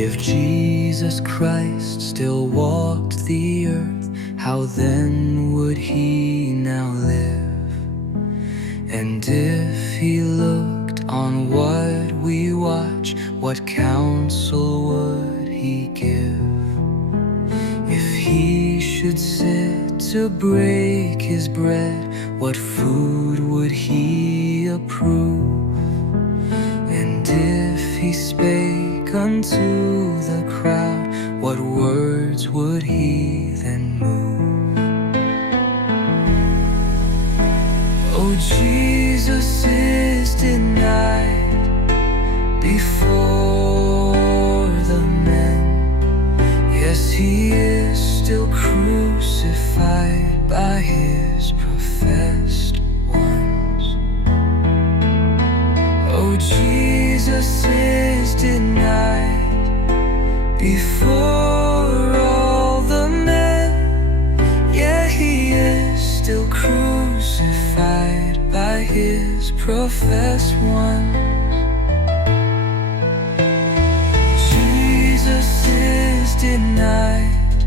If Jesus Christ still walked the earth, how then would he now live? And if he looked on what we watch, what counsel would he give? If he should sit to break his bread, what food would he approve? And if he spake unto the crowd, what words would he then move? Oh, Jesus is denied before the men. Yes, he is still crucified by his professed ones. Oh, Jesus is denied before all the men. Yeah, he is still crucified by his professed ones. Jesus is denied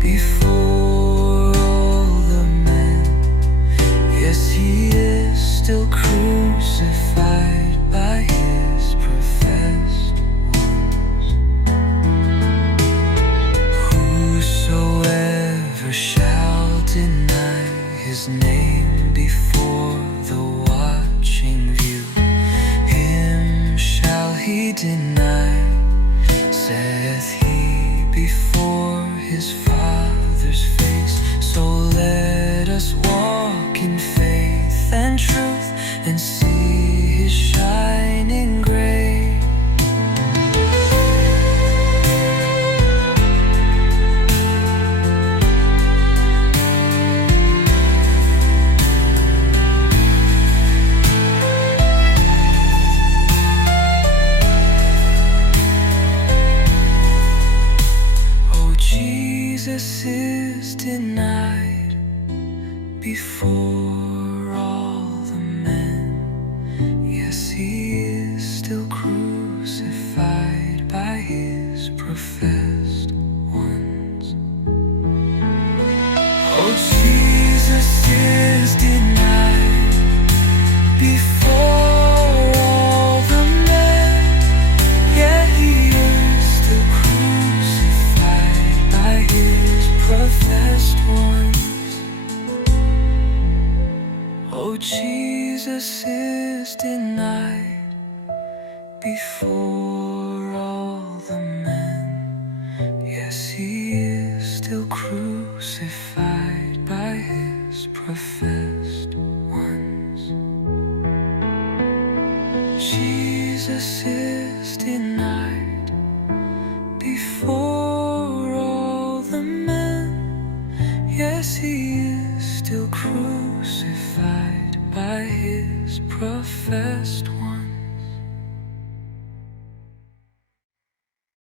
before all the men. Yes, he is still crucified by his professed ones. Whosoever shall deny his name before the watching view, him shall he deny, saith he, before his Father's face. So let us walk in faith and truth, and see his shining grace. Jesus is denied before all the men. Yes, he is still crucified by his professed ones. Oh, Jesus is denied before all the men. Yeah, he is still crucified by his professed ones. Oh, Jesus is denied before all the men. Yes, he is still crucified by his professed ones. Jesus is denied before all the men. Yes, he is still crucified by his professed